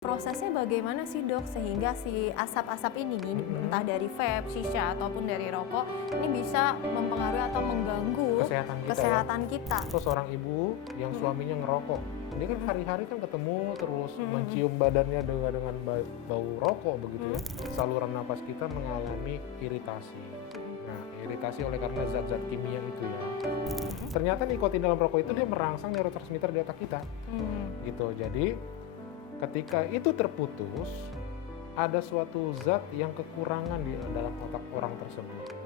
Prosesnya bagaimana sih dok sehingga si asap-asap ini nih entah dari vape, shisha ataupun dari rokok ini bisa mempengaruhi atau mengganggu kesehatan kita. Terus seorang ibu yang suaminya ngerokok, dia kan hari-hari kan ketemu terus mencium badannya dengan bau rokok begitu ya. Saluran napas kita mengalami iritasi. Nah, iritasi oleh karena zat-zat kimia itu ya. Ternyata nikotin dalam rokok itu dia merangsang neurotransmitter di otak kita. Gitu. Jadi ketika itu terputus, ada suatu zat yang kekurangan di dalam otak orang tersebut.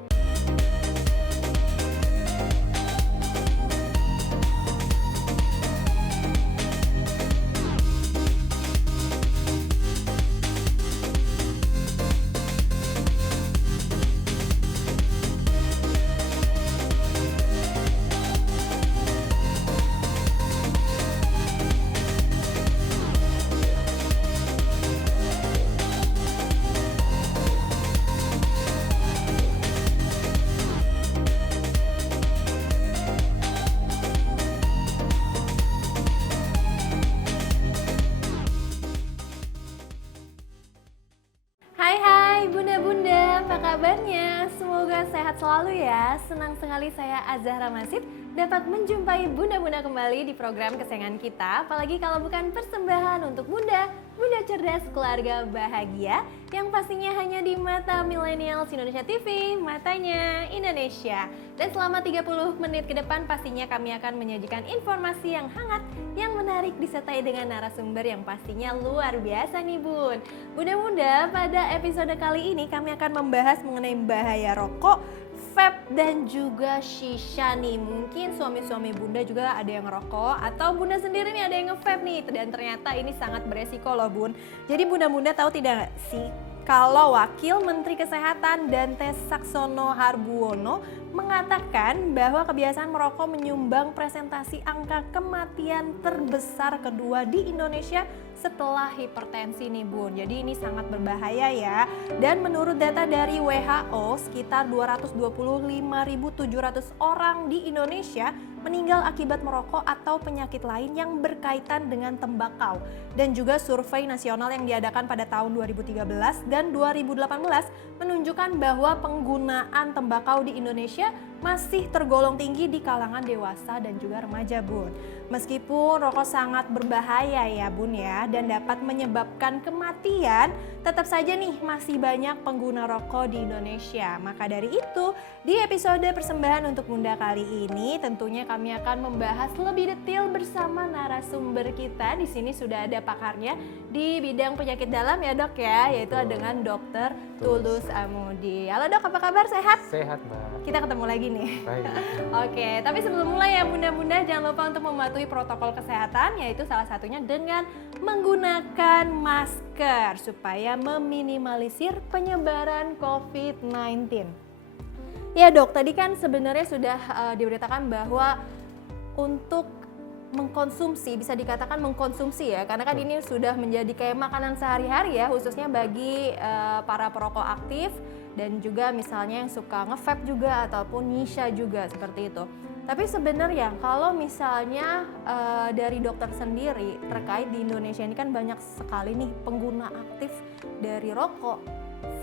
Hai bunda-bunda, apa kabarnya? Semoga sehat selalu ya. Senang sekali saya Azahra Masid dapat menjumpai bunda-bunda kembali di program kesayangan kita. Apalagi kalau bukan persembahan untuk bunda cerdas keluarga bahagia yang pastinya hanya di Mata Millennials Indonesia TV, matanya Indonesia. Dan selama 30 menit ke depan pastinya kami akan menyajikan informasi yang hangat, yang menarik disertai dengan narasumber yang pastinya luar biasa nih bun. Bunda-bunda, pada episode kali ini kami akan membahas mengenai bahaya rokok, vape dan juga shisha nih. Mungkin suami-suami bunda juga ada yang ngerokok atau bunda sendiri nih ada yang nge-vape nih. Dan ternyata ini sangat beresiko loh bun. Jadi bunda-bunda tahu tidak sih kalau Wakil Menteri Kesehatan Dante Saxono Harbuono mengatakan bahwa kebiasaan merokok menyumbang presentasi angka kematian terbesar kedua di Indonesia setelah hipertensi nih bun. Jadi ini sangat berbahaya ya. Dan menurut data dari WHO sekitar 225.700 orang di Indonesia meninggal akibat merokok atau penyakit lain yang berkaitan dengan tembakau. Dan juga survei nasional yang diadakan pada tahun 2013 dan 2018 menunjukkan bahwa penggunaan tembakau di Indonesia masih tergolong tinggi di kalangan dewasa dan juga remaja bun. Meskipun rokok sangat berbahaya ya bun ya dan dapat menyebabkan kematian, tetap saja nih masih banyak pengguna rokok di Indonesia. Maka dari itu di episode persembahan untuk bunda kali ini tentunya kami akan membahas lebih detail bersama narasumber kita. Di sini sudah ada pakarnya di bidang penyakit dalam ya dok ya, yaitu dengan Dr. Tulus Amudi. Halo dok, apa kabar? Sehat? Sehat mbak. Kita ketemu lagi nih. Baik. Oke, tapi sebelum mulai ya bunda-bunda jangan lupa untuk mematuhi protokol kesehatan, yaitu salah satunya dengan menggunakan masker supaya meminimalisir penyebaran COVID-19. Ya dok, tadi kan sebenarnya sudah diberitakan bahwa untuk mengkonsumsi, bisa dikatakan mengkonsumsi ya, karena kan ini sudah menjadi kayak makanan sehari-hari ya, khususnya bagi para perokok aktif dan juga misalnya yang suka nge-vape juga ataupun nyisha juga seperti itu. Tapi sebenarnya kalau misalnya dari dokter sendiri terkait di Indonesia ini kan banyak sekali nih pengguna aktif dari rokok,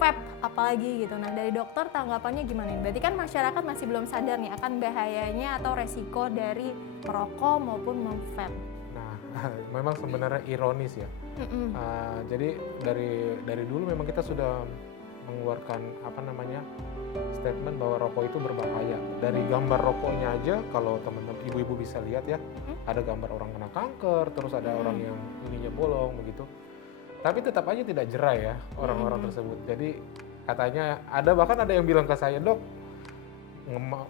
vape apalagi gitu. Nah dari dokter tanggapannya gimana nih? Berarti kan masyarakat masih belum sadar nih akan bahayanya atau resiko dari merokok maupun nge-vape. Nah, memang sebenarnya ironis ya. Jadi dari dulu memang kita sudah mengeluarkan statement bahwa rokok itu berbahaya. Dari gambar rokoknya aja kalau teman-teman ibu-ibu bisa lihat ya, ada gambar orang kena kanker, terus ada orang yang ininya bolong begitu. Tapi tetap aja tidak jera ya orang-orang tersebut. Jadi katanya bahkan ada yang bilang ke saya, dok,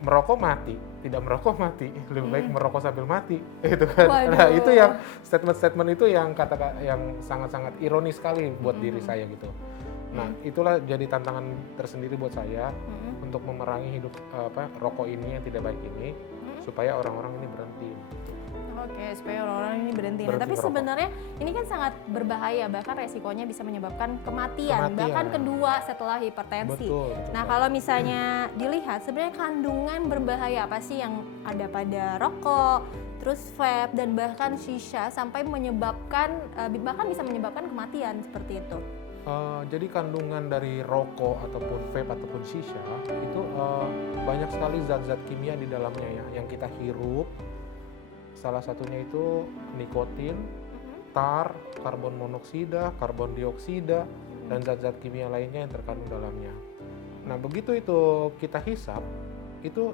merokok mati, tidak merokok mati, lebih baik merokok sambil mati, gitu kan. Nah itu yang statement-statement itu yang yang sangat-sangat ironis sekali buat diri saya gitu. Nah itulah jadi tantangan tersendiri buat saya untuk memerangi hidup rokok ini yang tidak baik ini supaya orang-orang ini berhenti. Oke, supaya orang-orang ini berhenti. Nah, Berhenti tapi merokok. sebenarnya ini kan sangat berbahaya, bahkan resikonya bisa menyebabkan kematian. Bahkan kedua setelah hipertensi. Betul. Nah, kalau misalnya dilihat sebenarnya kandungan berbahaya apa sih yang ada pada rokok, terus vape dan bahkan shisha sampai menyebabkan bahkan bisa menyebabkan kematian seperti itu. Jadi kandungan dari rokok ataupun vape ataupun shisha itu banyak sekali zat-zat kimia di dalamnya ya, yang kita hirup. Salah satunya itu nikotin, tar, karbon monoksida, karbon dioksida, dan zat-zat kimia lainnya yang terkandung dalamnya. Nah, begitu itu kita hisap, itu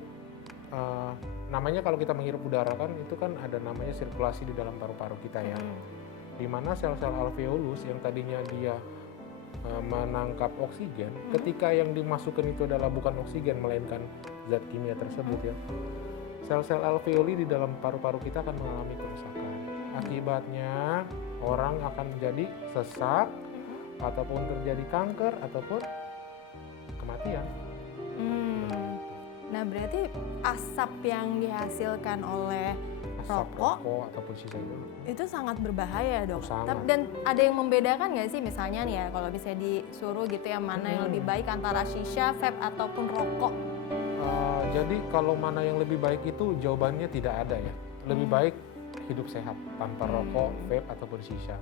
namanya kalau kita menghirup udara kan, itu kan ada namanya sirkulasi di dalam paru-paru kita ya. Di mana sel-sel alveolus yang tadinya dia menangkap oksigen, ketika yang dimasukkan itu adalah bukan oksigen melainkan zat kimia tersebut ya. Sel-sel alveoli di dalam paru-paru kita akan mengalami kerusakan. Akibatnya orang akan menjadi sesak ataupun terjadi kanker ataupun kematian. Nah, berarti asap yang dihasilkan oleh Asap rokok ataupun sisa itu sangat berbahaya dok. Sangat. Dan ada yang membedakan nggak sih misalnya nih ya, kalau bisa disuruh gitu ya, mana yang lebih baik antara shisha, vape ataupun rokok? Jadi kalau mana yang lebih baik itu jawabannya tidak ada ya. Lebih baik hidup sehat tanpa rokok, vape ataupun shisha.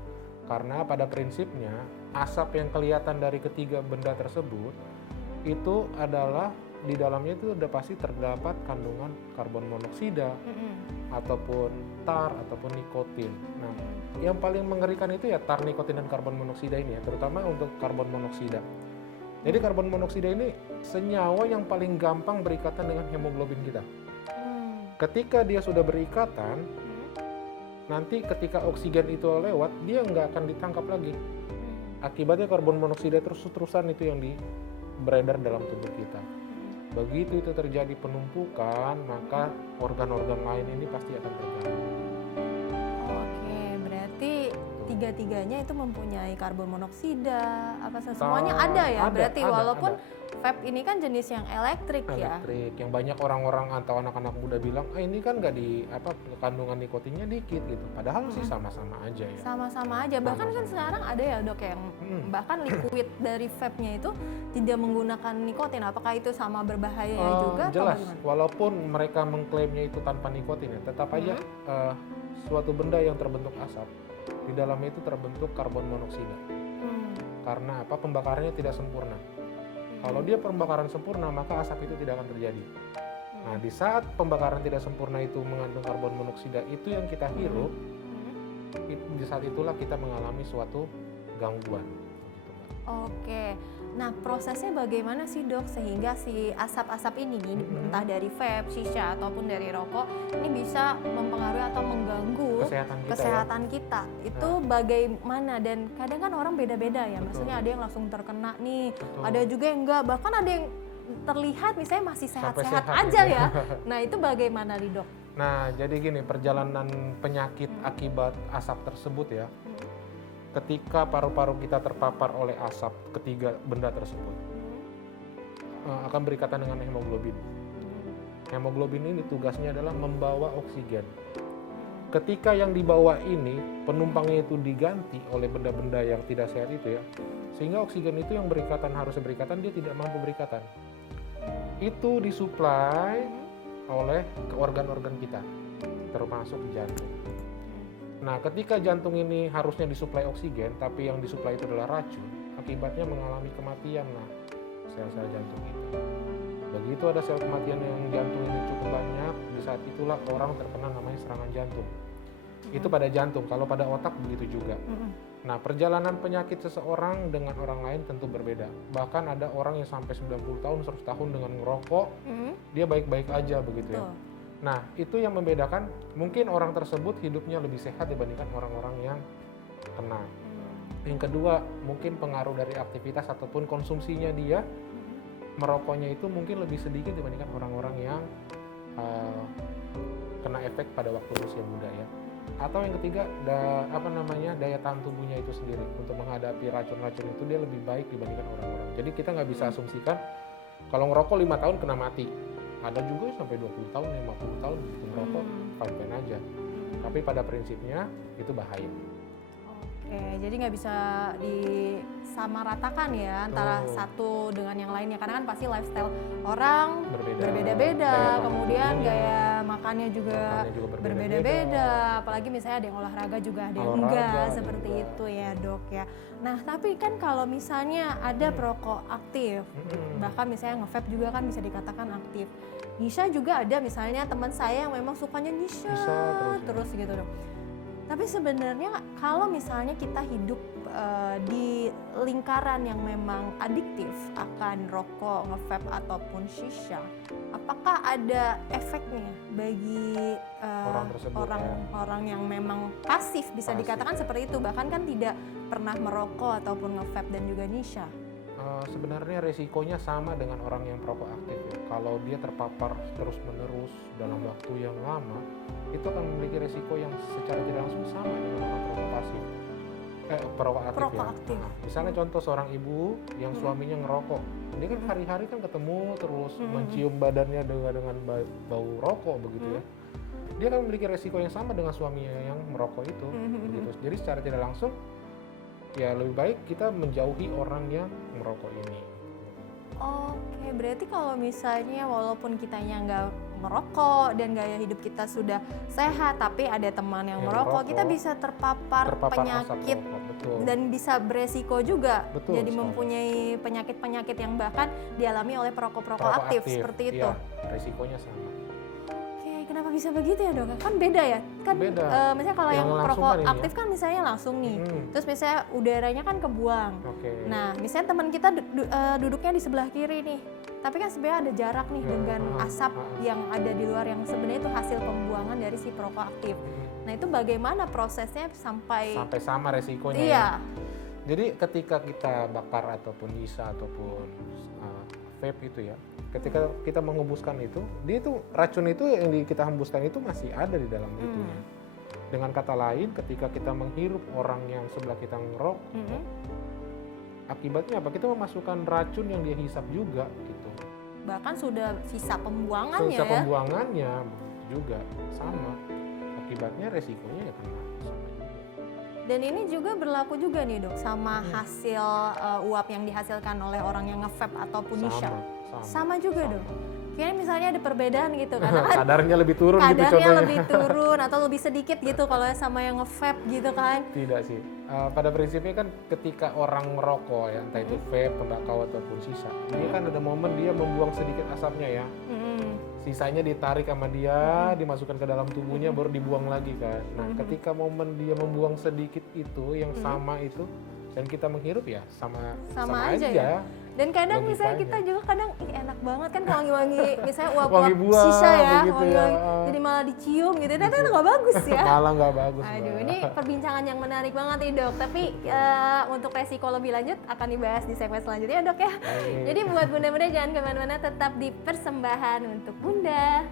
Karena pada prinsipnya asap yang kelihatan dari ketiga benda tersebut itu adalah di dalamnya itu udah pasti terdapat kandungan karbon monoksida ataupun tar ataupun nikotin. Nah, yang paling mengerikan itu ya tar, nikotin dan karbon monoksida ini ya, terutama untuk karbon monoksida. Jadi karbon monoksida ini senyawa yang paling gampang berikatan dengan hemoglobin kita. Ketika dia sudah berikatan, nanti ketika oksigen itu lewat, dia nggak akan ditangkap lagi. Akibatnya karbon monoksida terus-terusan itu yang beredar dalam tubuh kita. Begitu itu terjadi penumpukan, maka organ-organ lain ini pasti akan terganggu. Oke, berarti tiga-tiganya itu mempunyai karbon monoksida, semuanya ada ya? Berarti walaupun vape ini kan jenis yang elektrik ya? Elektrik, yang banyak orang-orang atau anak-anak muda bilang, ini kan nggak kandungan nikotinnya dikit gitu. Padahal sih sama-sama aja ya. Sama-sama aja, bahkan kan sekarang ada ya dok yang bahkan liquid dari vape-nya itu tidak menggunakan nikotin. Apakah itu sama berbahayanya juga? Jelas, walaupun mereka mengklaimnya itu tanpa nikotin ya, tetap aja suatu benda yang terbentuk asap, di dalamnya itu terbentuk karbon monoksida. Karena apa? Pembakarannya tidak sempurna. Kalau dia pembakaran sempurna, maka asap itu tidak akan terjadi. Nah, di saat pembakaran tidak sempurna itu mengandung karbon monoksida, itu yang kita hirup, di saat itulah kita mengalami suatu gangguan. Oke, nah prosesnya bagaimana sih dok sehingga si asap-asap ini entah dari vape, shisha ataupun dari rokok ini bisa mempengaruhi atau mengganggu kesehatan kita? Itu bagaimana? Dan kadang kan orang beda-beda ya, maksudnya ada yang langsung terkena nih, ada juga yang enggak, bahkan ada yang terlihat misalnya masih sehat-sehat aja ya. Nah itu bagaimana nih dok? Nah jadi gini, perjalanan penyakit akibat asap tersebut ya. Ketika paru-paru kita terpapar oleh asap ketiga benda tersebut, akan berikatan dengan hemoglobin. Hemoglobin ini tugasnya adalah membawa oksigen. Ketika yang dibawa ini, penumpangnya itu diganti oleh benda-benda yang tidak sehat itu ya, sehingga oksigen itu yang harusnya berikatan, dia tidak mampu berikatan. Itu disuplai oleh organ-organ kita, termasuk jantung. Nah, ketika jantung ini harusnya disuplai oksigen, tapi yang disuplai itu adalah racun, akibatnya mengalami kematian sel-sel jantung itu. Begitu ada sel kematian yang jantung ini cukup banyak, di saat itulah orang terkena namanya serangan jantung. Itu pada jantung, kalau pada otak begitu juga. Nah, perjalanan penyakit seseorang dengan orang lain tentu berbeda. Bahkan ada orang yang sampai 90 tahun, 100 tahun dengan ngerokok, dia baik-baik aja begitu ya. Nah, itu yang membedakan, mungkin orang tersebut hidupnya lebih sehat dibandingkan orang-orang yang kena. Yang kedua, mungkin pengaruh dari aktivitas ataupun konsumsinya dia, merokoknya itu mungkin lebih sedikit dibandingkan orang-orang yang kena efek pada waktu usia muda ya. Atau yang ketiga, daya tahan tubuhnya itu sendiri untuk menghadapi racun-racun itu dia lebih baik dibandingkan orang-orang. Jadi kita nggak bisa asumsikan kalau ngerokok 5 tahun kena mati. Ada juga sampai 20 tahun, 50 tahun gitu ngerokok, fine-fine aja. Tapi pada prinsipnya itu bahaya. Oke, jadi nggak bisa disamaratakan ya antara satu dengan yang lainnya, karena kan pasti lifestyle orang berbeda-beda, kemudian gaya makannya juga berbeda-beda, apalagi misalnya ada yang olahraga juga ada yang enggak, seperti itu ya dok ya. Nah tapi kan kalau misalnya ada perokok aktif, bahkan misalnya nge-vape juga kan bisa dikatakan aktif. Nisha juga ada, misalnya teman saya yang memang sukanya Nisha terus gitu dok. Tapi sebenarnya kalau misalnya kita hidup di lingkaran yang memang adiktif akan rokok, nge-vape ataupun shisha, apakah ada efeknya bagi orang yang memang pasif, bisa dikatakan seperti itu, bahkan kan tidak pernah merokok ataupun nge-vape dan juga Nisha? Sebenarnya resikonya sama dengan orang yang perokok aktif ya. Kalau dia terpapar terus-menerus dalam waktu yang lama, itu akan memiliki resiko yang secara tidak langsung sama dengan orang perokok pasif. Perokok aktif. Nah, misalnya contoh seorang ibu yang suaminya ngerokok, dia kan hari-hari kan ketemu terus mencium badannya dengan bau rokok begitu ya. Dia akan memiliki resiko yang sama dengan suaminya yang merokok itu. Begitu. Jadi secara tidak langsung ya lebih baik kita menjauhi orang yang merokok ini. Oke, berarti kalau misalnya walaupun kitanya nggak merokok dan gaya hidup kita sudah sehat, tapi ada teman yang merokok, kita bisa terpapar penyakit dan bisa beresiko juga. Jadi mempunyai penyakit-penyakit yang bahkan dialami oleh perokok-perokok aktif seperti itu. Iya, resikonya sama. Kenapa bisa begitu ya dok? Kan beda ya? Kan beda. Misalnya kalau yang perokok aktif kan misalnya langsung nih, terus misalnya udaranya kan kebuang. Nah misalnya teman kita duduknya di sebelah kiri nih, tapi kan sebenarnya ada jarak nih dengan asap yang ada di luar yang sebenarnya itu hasil pembuangan dari si perokok aktif. Nah itu bagaimana prosesnya sampai sama resikonya? Iya. Ya? Jadi ketika kita bakar ataupun Nisha ataupun vape itu ya, ketika kita menghembuskan itu, dia itu racun itu yang kita hembuskan itu masih ada di dalam itu. Dengan kata lain, ketika kita menghirup orang yang sebelah kita ngerokok, akibatnya apa? Kita memasukkan racun yang dia hisap juga gitu. Bahkan sudah sisa pembuangannya Sisa pembuangannya juga sama. Akibatnya resikonya ya kena sama juga. Dan ini juga berlaku juga nih dok sama hasil uap yang dihasilkan oleh orang yang nge-vape ataupun Nisha. Sama juga dong. Kayaknya misalnya ada perbedaan gitu kan. Kadarnya lebih turun gitu contohnya. Kadarnya lebih turun atau lebih sedikit gitu kalau sama yang nge-vape gitu kan. Tidak sih. Pada prinsipnya kan ketika orang merokok ya, entah itu vape, tembakau ataupun shisha, dia kan ada momen dia membuang sedikit asapnya ya. Sisanya ditarik sama dia, dimasukkan ke dalam tubuhnya baru dibuang lagi kan. Nah, ketika momen dia membuang sedikit itu yang sama itu dan kita menghirup ya sama aja ya. Dan kadang misalnya kita juga kadang enak banget kan wangi-wangi misalnya uap shisha ya, wangi-wangi jadi malah dicium gitu, dan kan nggak bagus ya. Malah nggak bagus. Aduh, ini perbincangan yang menarik banget nih dok, tapi untuk resiko lebih lanjut akan dibahas di segmen selanjutnya ya dok ya. Jadi buat bunda-bunda jangan kemana-mana, tetap di Persembahan untuk Bunda.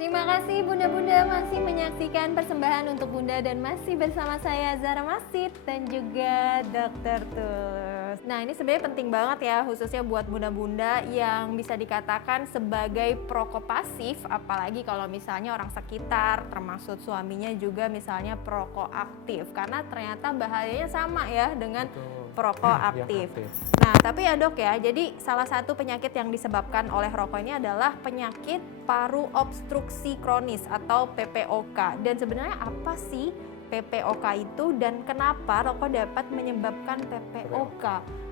Terima kasih bunda-bunda masih menyaksikan Persembahan untuk Bunda dan masih bersama saya Zahra Masid dan juga Dr. Tulus. Nah ini sebenarnya penting banget ya, khususnya buat bunda-bunda yang bisa dikatakan sebagai perokok pasif, apalagi kalau misalnya orang sekitar termasuk suaminya juga misalnya perokok aktif, karena ternyata bahayanya sama ya dengan perokok aktif. Nah tapi ya dok ya, jadi salah satu penyakit yang disebabkan oleh rokok ini adalah penyakit paru obstruksi kronis atau PPOK. Dan sebenarnya apa sih PPOK itu dan kenapa rokok dapat menyebabkan PPOK?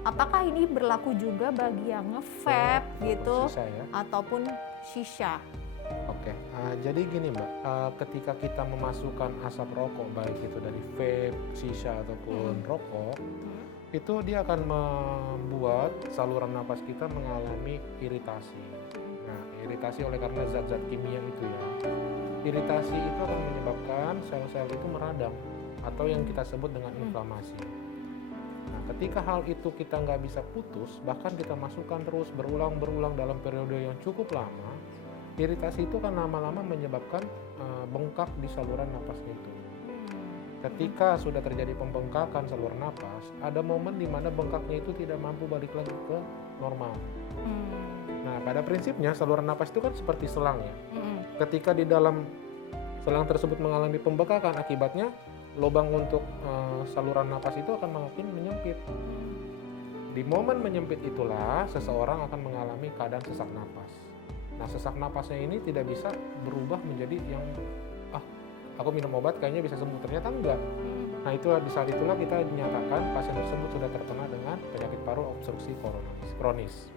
Apakah ini berlaku juga bagi yang nge-vape gitu ataupun shisha? Oke, jadi gini Mbak, ketika kita memasukkan asap rokok baik itu dari vape, shisha ataupun rokok, itu dia akan membuat saluran napas kita mengalami iritasi. Nah, iritasi oleh karena zat-zat kimia itu ya. Iritasi itu akan menyebabkan sel-sel itu meradang atau yang kita sebut dengan inflamasi. Nah, ketika hal itu kita nggak bisa putus, bahkan kita masukkan terus berulang-berulang dalam periode yang cukup lama, iritasi itu kan lama-lama menyebabkan bengkak di saluran napasnya itu. Ketika sudah terjadi pembengkakan saluran napas, ada momen di mana bengkaknya itu tidak mampu balik lagi ke normal. Hmm. Nah, pada prinsipnya saluran napas itu kan seperti selang ya. Hmm. Ketika di dalam selang tersebut mengalami pembekakan, akibatnya lubang untuk saluran napas itu akan makin menyempit. Di momen menyempit itulah seseorang akan mengalami keadaan sesak napas. Nah, sesak napasnya ini tidak bisa berubah menjadi yang aku minum obat kayaknya bisa sembuh, ternyata enggak. Nah, itulah di saat itulah kita dinyatakan pasien tersebut sudah terkena dengan penyakit paru obstruksi kronis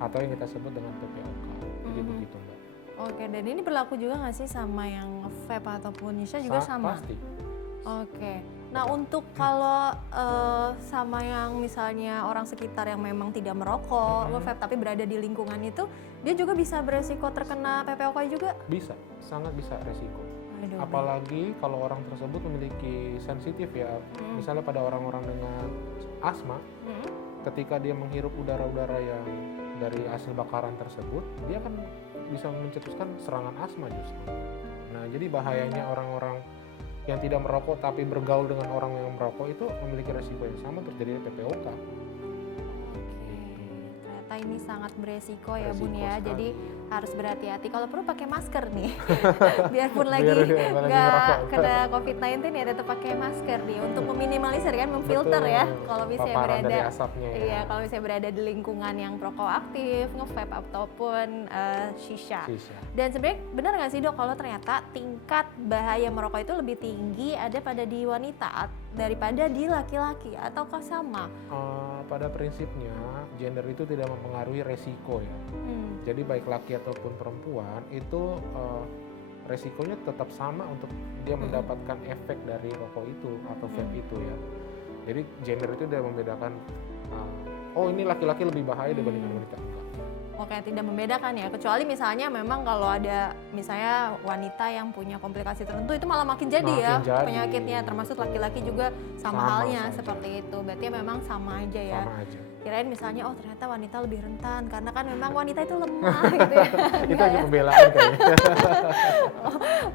atau yang kita sebut dengan PPOK. Jadi begitu, Mbak. Oke, dan ini berlaku juga nggak sih sama yang vape ataupun shisha juga sama? Pasti. Oke, nah untuk kalau sama yang misalnya orang sekitar yang memang tidak merokok, nge-vape tapi berada di lingkungan itu, dia juga bisa beresiko terkena PPOK juga? Bisa, sangat bisa resiko. Aduh. Apalagi kalau orang tersebut memiliki sensitif ya, misalnya pada orang-orang dengan asma, ketika dia menghirup udara-udara yang dari hasil bakaran tersebut, dia kan bisa mencetuskan serangan asma justru. Nah, jadi bahayanya orang-orang yang tidak merokok tapi bergaul dengan orang yang merokok itu memiliki resiko yang sama terjadi PPOK. Ternyata ini sangat beresiko ya Resiko Bun ya, sekali. jadi harus berhati-hati. Kalau perlu pakai masker nih, biarpun lagi Biar nggak ngerokok. kena COVID-19 ya tetap pakai masker nih untuk meminimalisir kan, memfilter Betul. ya. Kalau misalnya Paparan berada, dari asapnya ya. iya kalau misalnya berada di lingkungan yang perokok aktif, nge-vape ataupun shisha. Dan sebenarnya benar nggak sih Dok kalau ternyata tingkat bahaya merokok itu lebih tinggi ada pada di wanita daripada di laki-laki ataukah sama? Pada prinsipnya gender itu tidak mempengaruhi resiko ya. Jadi baik laki ataupun perempuan itu resikonya tetap sama untuk dia mendapatkan efek dari rokok itu atau vape itu ya. Jadi gender itu tidak membedakan ini laki-laki lebih bahaya dibandingkan wanita, enggak. Oke, tidak membedakan ya, kecuali misalnya memang kalau ada misalnya wanita yang punya komplikasi tertentu itu malah makin jadi Makin ya jadi. penyakitnya, termasuk laki-laki juga sama halnya saja. seperti itu. Berarti memang sama aja ya. Sama aja. Kirain misalnya ternyata wanita lebih rentan karena kan memang wanita itu lemah gitu ya. Itu Enggak aja ya? pembelaan kayaknya.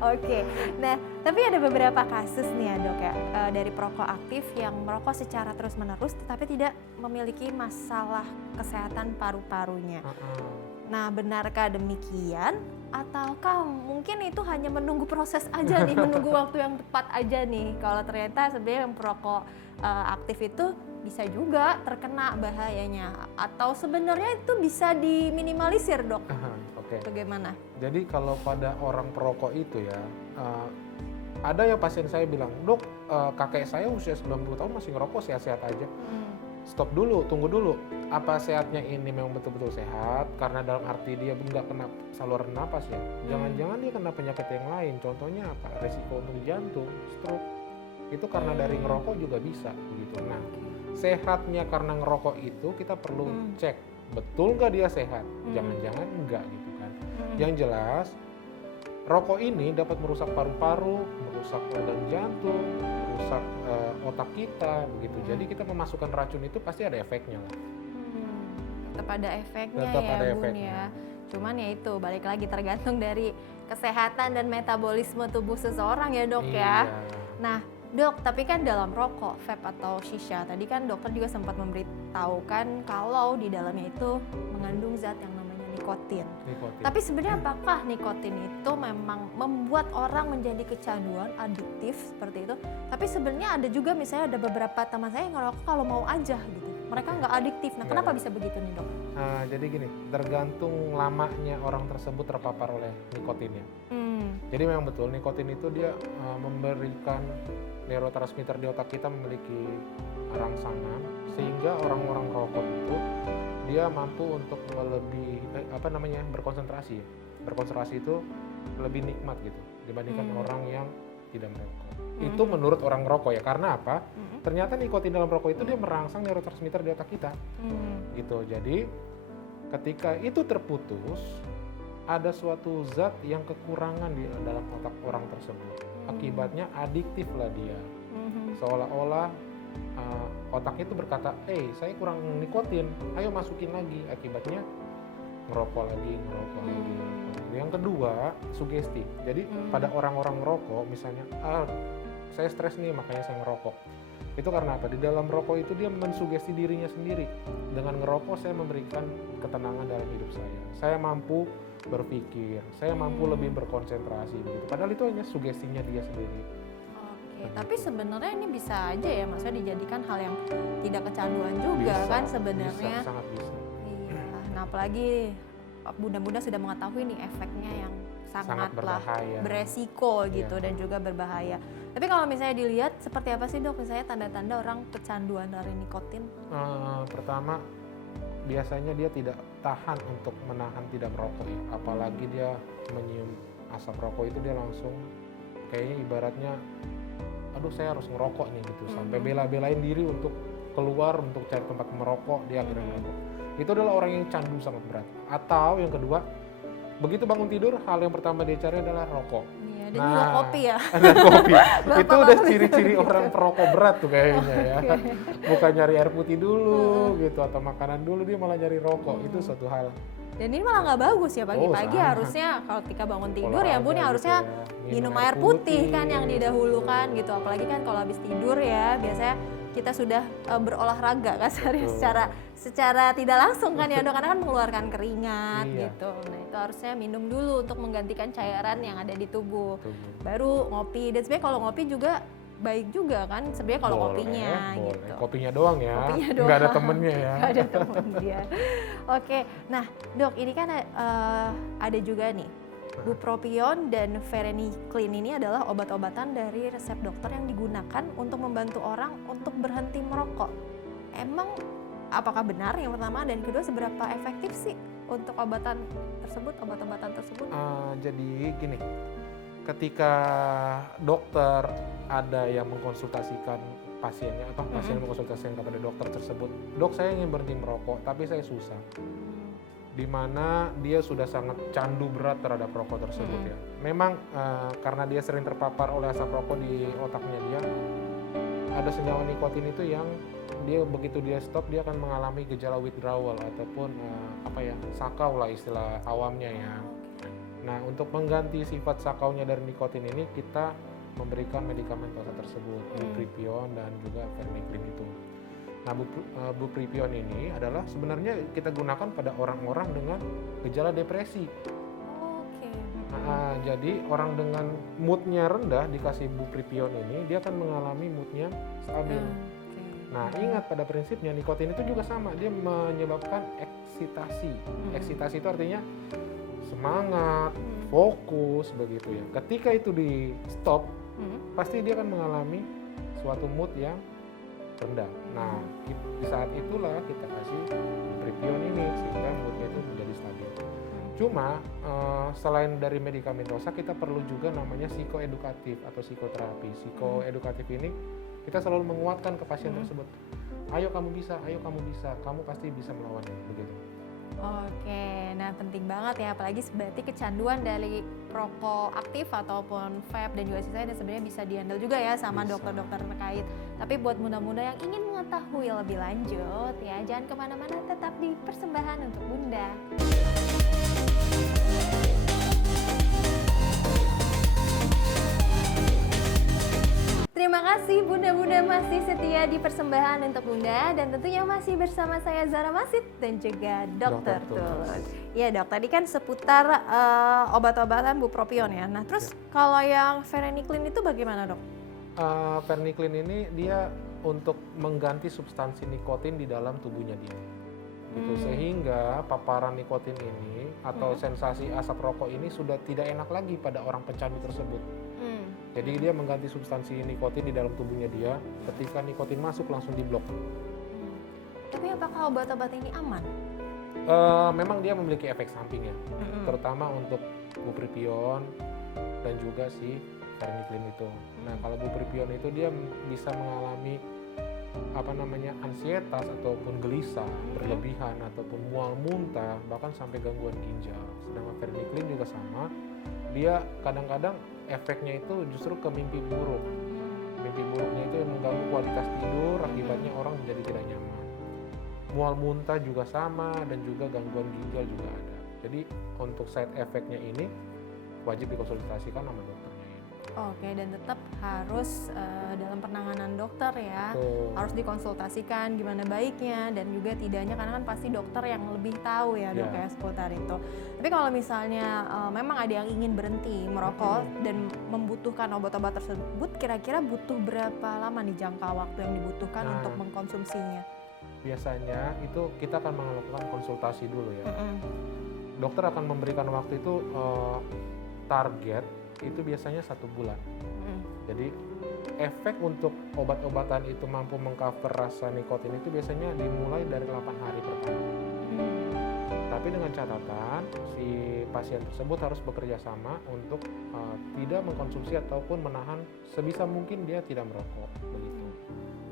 Oke, nah tapi ada beberapa kasus nih ya Dok ya, dari perokok aktif yang merokok secara terus-menerus tetapi tidak memiliki masalah kesehatan paru-parunya. Nah, benarkah demikian? Ataukah mungkin itu hanya menunggu proses aja nih, menunggu waktu yang tepat aja nih? Kalau ternyata sebenarnya yang perokok aktif itu bisa juga terkena bahayanya. Atau sebenarnya itu bisa diminimalisir Dok? Oke. Bagaimana? Jadi kalau pada orang perokok itu ya, ada yang pasien saya bilang, Dok, kakek saya usia 90 tahun masih ngerokok sehat-sehat aja. Stop dulu, tunggu dulu. Apa sehatnya ini memang betul-betul sehat? Karena dalam arti dia nggak kena saluran napas ya. Jangan-jangan dia kena penyakit yang lain. Contohnya apa? Resiko untuk jantung, stroke. Itu karena dari ngerokok juga bisa begitu. Nah, sehatnya karena ngerokok itu kita perlu cek betul nggak dia sehat. Jangan-jangan enggak gitu kan. Yang jelas rokok ini dapat merusak paru-paru, merusak organ jantung, merusak otak kita begitu. Jadi kita memasukkan racun itu pasti ada efeknya lah. Tetap ada efeknya Tetap ya ada Bun efeknya. ya. Cuman ya itu balik lagi tergantung dari kesehatan dan metabolisme tubuh seseorang ya Dok ya. Nah Dok, tapi kan dalam rokok, vape atau shisha, tadi kan dokter juga sempat memberitahukan kalau di dalamnya itu mengandung zat yang namanya nikotin. Tapi sebenarnya apakah nikotin itu memang membuat orang menjadi kecanduan, adiktif seperti itu? Tapi sebenarnya ada juga misalnya ada beberapa teman saya yang ngerokok kalau mau aja gitu. Mereka nggak adiktif. Nah, kenapa bisa begitu nih Dok? Jadi gini, tergantung lamanya orang tersebut terpapar oleh nikotinnya. Jadi memang betul nikotin itu dia memberikan neurotransmitter di otak kita memiliki rangsangan sehingga orang-orang rokok itu dia mampu untuk lebih berkonsentrasi. Berkonsentrasi itu lebih nikmat gitu dibandingkan orang yang tidak merokok. Itu menurut orang rokok ya. Karena apa? Ternyata nikotin dalam rokok itu dia merangsang neurotransmitter di otak kita. Gitu. Jadi ketika itu terputus ada suatu zat yang kekurangan di dalam otak orang tersebut. Akibatnya adiktif lah dia. Seolah-olah otaknya itu berkata, saya kurang nikotin, ayo masukin lagi. Akibatnya ngerokok lagi. Yang kedua, sugesti. Jadi pada orang-orang ngerokok, misalnya, saya stres nih makanya saya ngerokok. Itu karena apa? Di dalam rokok itu dia mensugesti dirinya sendiri. Dengan ngerokok saya memberikan ketenangan dalam hidup saya. Saya mampu berpikir, saya mampu lebih berkonsentrasi begitu. Padahal itu hanya sugestinya dia sendiri. Oke, tapi sebenarnya ini bisa aja ya, maksudnya dijadikan hal yang tidak kecanduan juga Bisa, kan sebenarnya. Bisa, sangat bisa. Iya, nah apalagi bunda-bunda sudah mengetahui nih efeknya yang sangatlah berbahaya. beresiko gitu Iya. dan juga berbahaya. Tapi kalau misalnya dilihat seperti apa sih dok, misalnya tanda-tanda orang kecanduan dari nikotin? Pertama, biasanya dia tidak tahan untuk menahan tidak merokok ya. Apalagi dia menyium asap rokok itu dia langsung kayaknya ibaratnya, aduh saya harus ngerokok nih gitu. Sampai bela-belain diri untuk keluar untuk cari tempat merokok, dia akhirnya merokok. Itu adalah orang yang candu sangat berat. Atau yang kedua, begitu bangun tidur, hal yang pertama dia cari adalah rokok. Iya, dan juga kopi ya. Dan kopi. Berapa Itu udah lama ciri-ciri orang perokok berat tuh kayaknya ya. Oke. Bukan nyari air putih dulu gitu atau makanan dulu, dia malah nyari rokok. Itu suatu hal. Dan ini malah nggak bagus ya pagi-pagi, sangat. harusnya kalau ketika bangun tidur ya Olahraga bun ya gitu harusnya ya. minum air putih kan yang didahulukan gitu. Apalagi kan kalau habis tidur ya biasanya kita sudah berolahraga kan secara tidak langsung kan ya dok, karena kan mengeluarkan keringat Iya. gitu. Nah itu harusnya minum dulu untuk menggantikan cairan yang ada di tubuh. Tubuh. Baru ngopi, dan sebenarnya kalau ngopi juga baik juga kan sebenarnya kalau kopinya Boleh. gitu. Kopinya doang ya, Kopinya nggak ada doang. temennya ya. Nggak ada temen dia. Oke, nah dok ini kan ada juga nih bupropion dan varenicline ini adalah obat-obatan dari resep dokter yang digunakan untuk membantu orang untuk berhenti merokok. Emang apakah benar yang pertama, dan kedua seberapa efektif sih untuk obat-obatan tersebut? Jadi gini, ketika dokter ada yang mengkonsultasikan pasiennya, atau pasien mengkonsultasikan kepada dokter tersebut, dok saya ingin berhenti merokok tapi saya susah, di mana dia sudah sangat candu berat terhadap rokok tersebut ya. Memang karena dia sering terpapar oleh asap rokok di otaknya dia, ada senyawa nikotin itu yang dia begitu dia stop dia akan mengalami gejala withdrawal ataupun sakau lah istilah awamnya ya. Nah untuk mengganti sifat sakaunya dari nikotin ini kita memberikan medikamentosa tersebut, bupropion dan juga varenicline itu. Nah, bupropion ini adalah sebenarnya kita gunakan pada orang-orang dengan gejala depresi. Oke. Jadi orang dengan moodnya rendah dikasih bupropion ini, dia akan mengalami moodnya stabil. Nah, ingat pada prinsipnya nikotin itu juga sama, dia menyebabkan eksitasi. Eksitasi itu artinya semangat, fokus begitu ya. Ketika itu di stop, pasti dia akan mengalami suatu mood yang rendah. Nah, di saat itulah kita kasih bupropion ini sehingga moodnya itu menjadi stabil. Cuma selain dari medikamentosa kita perlu juga namanya psikoedukatif atau psikoterapi. Psikoedukatif ini kita selalu menguatkan ke pasien tersebut. Ayo kamu bisa, kamu pasti bisa melawannya begitu. Oke, nah penting banget ya, apalagi berarti kecanduan dari rokok aktif ataupun vape dan juga sisanya dan sebenarnya bisa dihandle juga ya sama dokter-dokter terkait. Tapi buat bunda-bunda yang ingin mengetahui lebih lanjut ya, jangan kemana-mana, tetap di Persembahan untuk Bunda. Terima kasih bunda-bunda masih setia di Persembahan untuk Bunda, dan tentunya masih bersama saya Zahra Masid dan juga Dr. Tulus. Ya dok, tadi kan seputar obat-obatan bupropion ya. Nah terus kalau yang varenicline itu bagaimana dok? Varenicline ini dia untuk mengganti substansi nikotin di dalam tubuhnya dia. Gitu, sehingga paparan nikotin ini atau sensasi asap rokok ini sudah tidak enak lagi pada orang pecandu tersebut. Jadi dia mengganti substansi nikotin di dalam tubuhnya dia, ketika nikotin masuk langsung diblok. Tapi apakah obat-obat ini aman? Memang dia memiliki efek samping ya, terutama untuk bupropion dan juga si varenicline itu. Nah kalau bupropion itu dia bisa mengalami ansietas ataupun gelisah berlebihan ataupun mual muntah, bahkan sampai gangguan ginjal. Sedangkan varenicline juga sama, dia kadang-kadang efeknya itu justru ke mimpi buruk. Mimpi buruknya itu yang mengganggu kualitas tidur, akibatnya orang menjadi tidak nyaman. Mual muntah juga sama, dan juga gangguan ginjal juga ada. Jadi untuk side effect-nya ini wajib dikonsultasikan sama dokternya. Oke, dan tetap harus dalam penanganan dokter ya. Betul. Harus dikonsultasikan gimana baiknya dan juga tidaknya karena kan pasti dokter yang lebih tahu ya dok Ya. ya seputar itu. Tapi kalau misalnya memang ada yang ingin berhenti merokok dan membutuhkan obat-obat tersebut, kira-kira butuh berapa lama nih jangka waktu yang dibutuhkan Nah. untuk mengkonsumsinya? Biasanya itu kita akan melakukan konsultasi dulu ya. Mm-mm. Dokter akan memberikan waktu itu target itu biasanya 1 bulan. Mm. Jadi efek untuk obat-obatan itu mampu mengcover rasa nikotin itu biasanya dimulai dari 8 hari pertama. Tapi dengan catatan si pasien tersebut harus bekerja sama untuk tidak mengkonsumsi ataupun menahan sebisa mungkin dia tidak merokok begitu.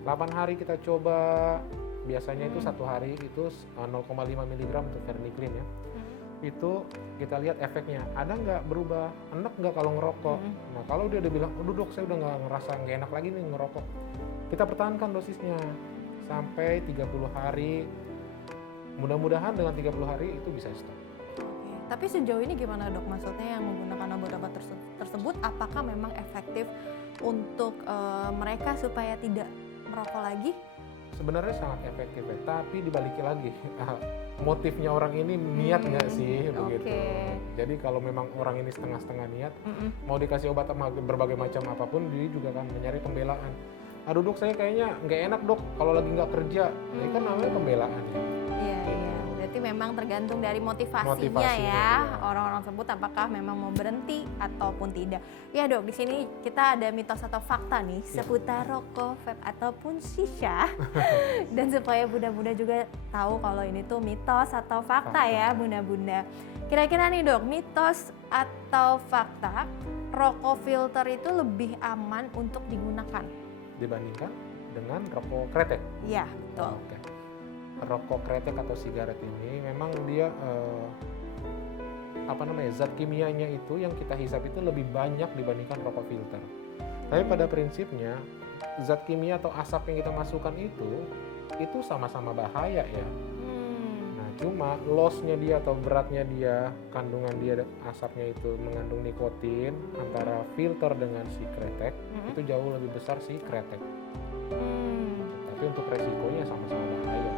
8 hari kita coba, biasanya itu 1 hari itu 0,5 mg untuk verniklin ya. Itu kita lihat efeknya, ada nggak berubah, enak nggak kalau ngerokok. Nah kalau dia udah bilang, aduh dok saya udah nggak enak lagi nih ngerokok, kita pertahankan dosisnya sampai 30 hari. Mudah-mudahan dengan 30 hari itu bisa stop. Oke. Tapi sejauh ini gimana dok? Maksudnya yang menggunakan obat-obat tersebut apakah memang efektif untuk mereka supaya tidak merokok lagi? Sebenarnya sangat efektif ya, tapi dibalikin lagi motifnya orang ini niat nggak sih begitu. Jadi kalau memang orang ini setengah-setengah niat, mau dikasih obat berbagai macam apapun, dia juga akan mencari pembelaan. Aduh dok saya kayaknya nggak enak dok kalau lagi nggak kerja. Ini kan namanya pembelaan ya. Iya, iya. Berarti memang tergantung dari motivasinya Motivasinya, ya. ya. Orang-orang tersebut apakah memang mau berhenti ataupun tidak. Ya dok, di sini kita ada mitos atau fakta nih seputar rokok, vape ataupun shisha. Dan supaya bunda-bunda juga tahu kalau ini tuh mitos atau fakta ya bunda-bunda. Kira-kira nih dok, mitos atau fakta rokok filter itu lebih aman untuk digunakan? Dibandingkan dengan rokok kretek. Iya, betul. Oke. Rokok kretek atau sigaret ini memang dia zat kimianya itu yang kita hisap itu lebih banyak dibandingkan rokok filter. Tapi pada prinsipnya zat kimia atau asap yang kita masukkan itu sama-sama bahaya ya. Nah cuma lossnya dia atau beratnya dia, kandungan dia asapnya itu mengandung nikotin antara filter dengan si kretek itu jauh lebih besar si kretek. Tapi untuk resikonya sama-sama bahaya.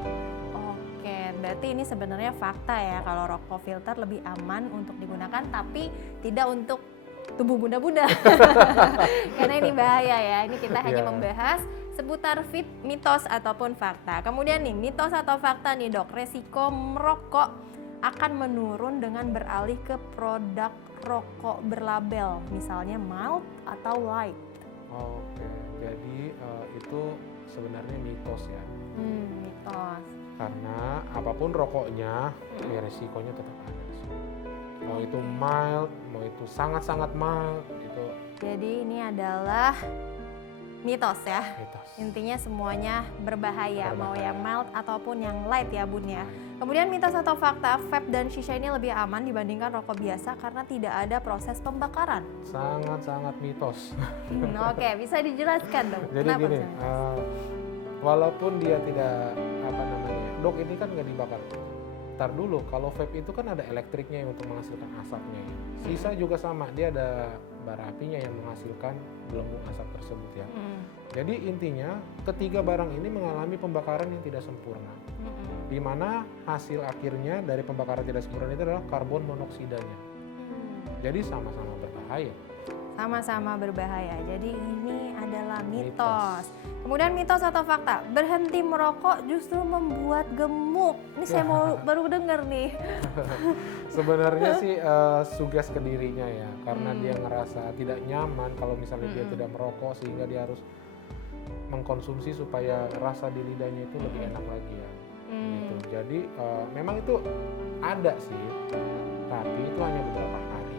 Oke, berarti ini sebenarnya fakta ya kalau rokok filter lebih aman untuk digunakan tapi tidak untuk tubuh bunda-bunda. Karena ini bahaya ya. Ini kita hanya membahas seputar mitos ataupun fakta. Kemudian nih, mitos atau fakta nih dok, resiko merokok akan menurun dengan beralih ke produk rokok berlabel, misalnya mild atau light. Oke, jadi itu sebenarnya mitos ya. Mitos. Karena apapun rokoknya, ya resikonya tetap ada sih. Mau itu mild, mau itu sangat-sangat mild, itu Jadi ini adalah mitos ya. mitos. Intinya semuanya berbahaya, mau yang mild ataupun yang light ya bun ya. Kemudian mitos atau fakta, vape dan shisha ini lebih aman dibandingkan rokok biasa karena tidak ada proses pembakaran. Sangat-sangat mitos. Oke, bisa dijelaskan dong. Jadi Kenapa gini, misalnya? walaupun dia tidak dok ini kan nggak dibakar. Ntar dulu, kalau vape itu kan ada elektriknya yang untuk menghasilkan asapnya ya. Sisa juga sama, dia ada bara apinya yang menghasilkan gelembung asap tersebut ya. Jadi intinya ketiga barang ini mengalami pembakaran yang tidak sempurna. Di mana hasil akhirnya dari pembakaran tidak sempurna itu adalah karbon monoksidanya. Jadi sama-sama berbahaya. Sama-sama berbahaya. Jadi ini adalah mitos. Kemudian mitos atau fakta, berhenti merokok justru membuat gemuk. Ini saya mau baru dengar nih. Sebenarnya sih suges ke dirinya ya, karena dia ngerasa tidak nyaman kalau misalnya dia tidak merokok sehingga dia harus mengkonsumsi supaya rasa di lidahnya itu lebih enak lagi ya. Gitu. Jadi memang itu ada sih, tapi itu hanya beberapa hari.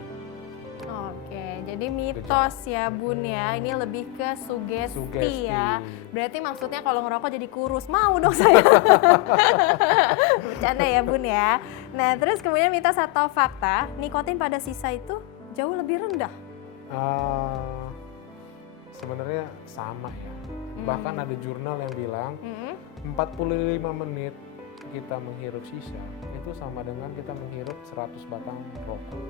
Oke, jadi mitos ya bun ya, ini lebih ke sugesti ya. Berarti maksudnya kalau ngerokok jadi kurus, mau dong saya. Bercanda ya bun ya. Nah terus kemudian mitos atau fakta, nikotin pada sisa itu jauh lebih rendah. Sebenarnya sama ya. Bahkan ada jurnal yang bilang 45 menit kita menghirup sisa itu sama dengan kita menghirup 100 batang rokok.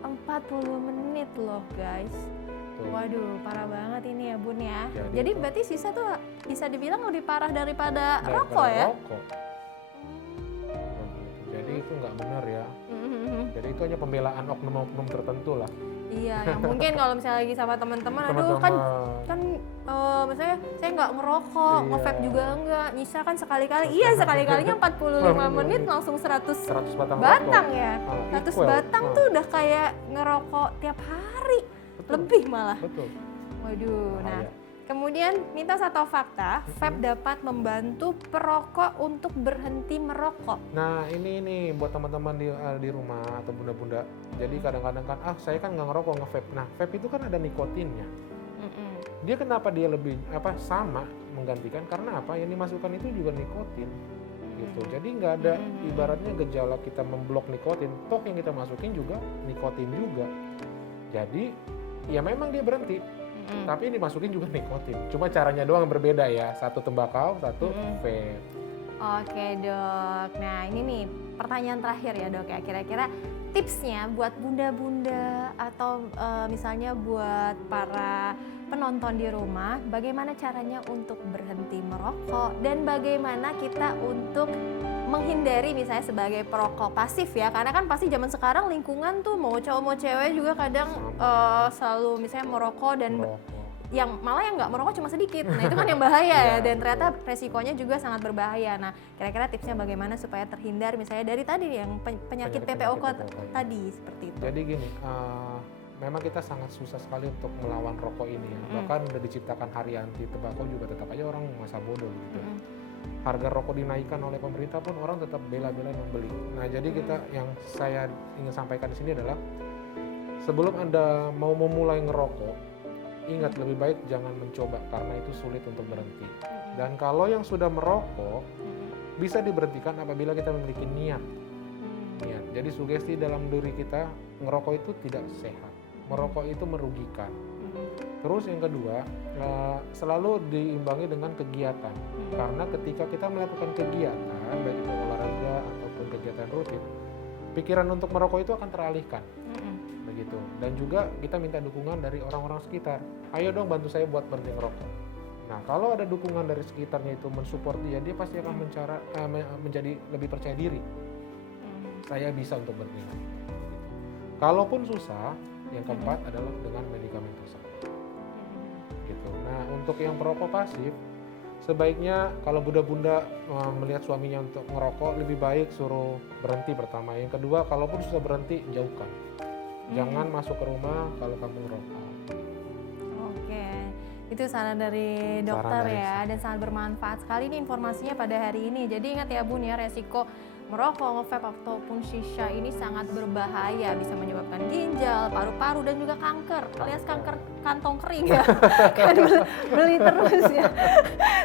40 menit loh guys. betul. Waduh, parah banget ini ya Bun ya. Jadi Jadi itu- berarti sisa tuh bisa dibilang lebih parah daripada rokok ya? Rokok. Begitu. Jadi itu nggak benar ya. Mhm. Jadi itu hanya pembelaan oknum-oknum tertentu lah. Iya, yang mungkin kalau misalnya lagi sama teman-teman, aduh kan misalnya saya nggak ngerokok, Iya. nge-vape juga enggak, nyisa kan sekali-kali. Iya, sekali-kalinya 45 menit langsung 100 100 batang batang rokok. ya. Ah, 100 equal. batang tuh udah kayak ngerokok tiap hari, Betul. lebih malah. Betul. Waduh, nah Bahaya. kemudian mitos atau fakta, vape dapat membantu perokok untuk berhenti merokok. Nah ini buat teman-teman di rumah atau bunda-bunda. Jadi kadang-kadang kan, saya kan nggak ngerokok, nge-vape. Nah vape itu kan ada nikotinnya. Mm-mm. Dia kenapa dia lebih sama menggantikan? Karena apa? Yang dimasukkan itu juga nikotin. Gitu. Jadi nggak ada ibaratnya gejala kita memblok nikotin. Tok yang kita masukin juga nikotin juga. Jadi ya memang dia berhenti. Tapi ini dimasukin juga nikotin. Cuma caranya doang yang berbeda ya. Satu tembakau, satu vape. Oke dok, nah ini nih pertanyaan terakhir ya dok ya, kira-kira tipsnya buat bunda-bunda atau misalnya buat para penonton di rumah, bagaimana caranya untuk berhenti merokok dan bagaimana kita untuk menghindari misalnya sebagai perokok pasif ya, karena kan pasti zaman sekarang lingkungan tuh mau cowok mau cewek juga kadang selalu misalnya merokok dan yang nggak merokok cuma sedikit, nah itu kan yang bahaya ya, dan ternyata resikonya juga sangat berbahaya. Nah kira-kira tipsnya bagaimana supaya terhindar misalnya dari tadi yang penyakit PPOK tadi seperti itu. Jadi gini, memang kita sangat susah sekali untuk melawan rokok ini ya. Bahkan udah diciptakan hari anti tembakau juga tetap aja orang masa bodoh gitu. Harga rokok dinaikkan oleh pemerintah pun orang tetap bela-belain membeli. Nah jadi yang saya ingin sampaikan di sini adalah sebelum Anda mau memulai ngerokok, ingat lebih baik jangan mencoba karena itu sulit untuk berhenti. Dan kalau yang sudah merokok bisa diberhentikan apabila kita memiliki niat. Jadi sugesti dalam diri kita, ngerokok itu tidak sehat. Merokok itu merugikan. Terus yang kedua, selalu diimbangi dengan kegiatan. Karena ketika kita melakukan kegiatan, baik itu olahraga ataupun kegiatan rutin, pikiran untuk merokok itu akan teralihkan. Begitu. Dan juga kita minta dukungan dari orang-orang sekitar. Ayo dong bantu saya buat berhenti ngerokok. Nah kalau ada dukungan dari sekitarnya itu mensupport dia pasti akan menjadi lebih percaya diri. Saya bisa untuk berhenti. Begitu. Kalaupun susah, yang keempat adalah dengan medikamentosa. Gitu. Nah untuk yang perokok pasif, sebaiknya kalau bunda-bunda melihat suaminya untuk ngerokok, lebih baik suruh berhenti pertama. Yang kedua, kalaupun sudah berhenti, jauhkan. Jangan masuk ke rumah kalau kamu ngerokok. Oke, itu saran dari dokter ya, dan sangat bermanfaat sekali nih informasinya pada hari ini. Jadi ingat ya Bun ya, resiko merokok, nge-vape ataupun shisha ini sangat berbahaya, bisa menyebabkan ginjal, paru-paru dan juga kanker, alias kanker kantong kering ya. Kan beli terus ya.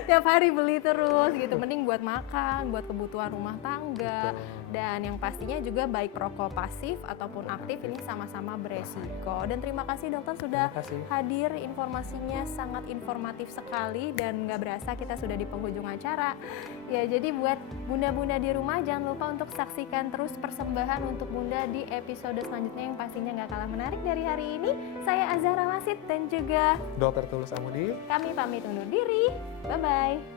Tiap hari beli terus gitu. Mending buat makan, buat kebutuhan rumah tangga. Dan yang pastinya juga baik perokok pasif ataupun aktif ini sama-sama beresiko. Dan terima kasih dokter sudah hadir, informasinya sangat informatif sekali dan nggak berasa kita sudah di penghujung acara. Ya jadi buat bunda-bunda di rumah jangan lupa untuk saksikan terus persembahan untuk bunda di episode selanjutnya yang pastinya nggak kalah menarik dari hari ini. Saya Azahra Masid dan juga Dr. Tulus Amudi. Kami pamit undur diri. Bye-bye.